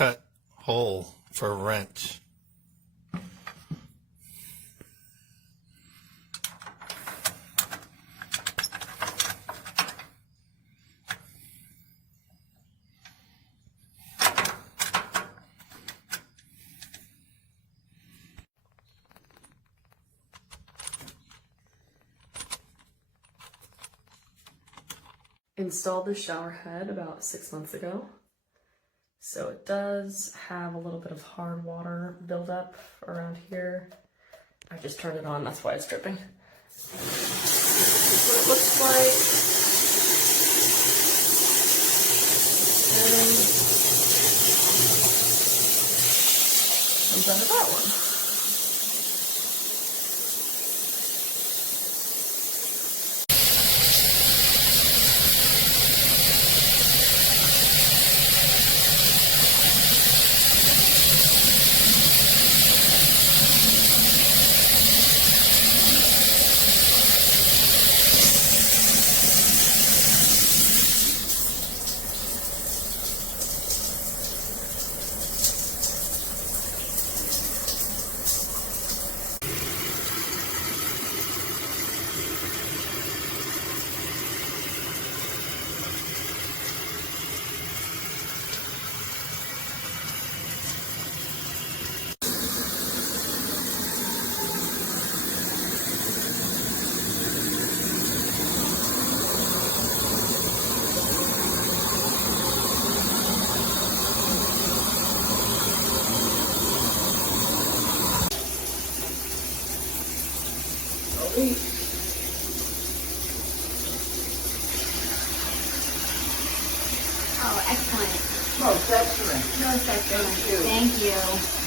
cut hole for rent. Installed the shower head about 6 months ago. So it does have a little bit of hard water buildup around here. I just turned it on, that's why it's dripping. This is what it looks like. And comes out of that one. Oh, excellent. Most excellent. Most excellent. Thank you. Thank you.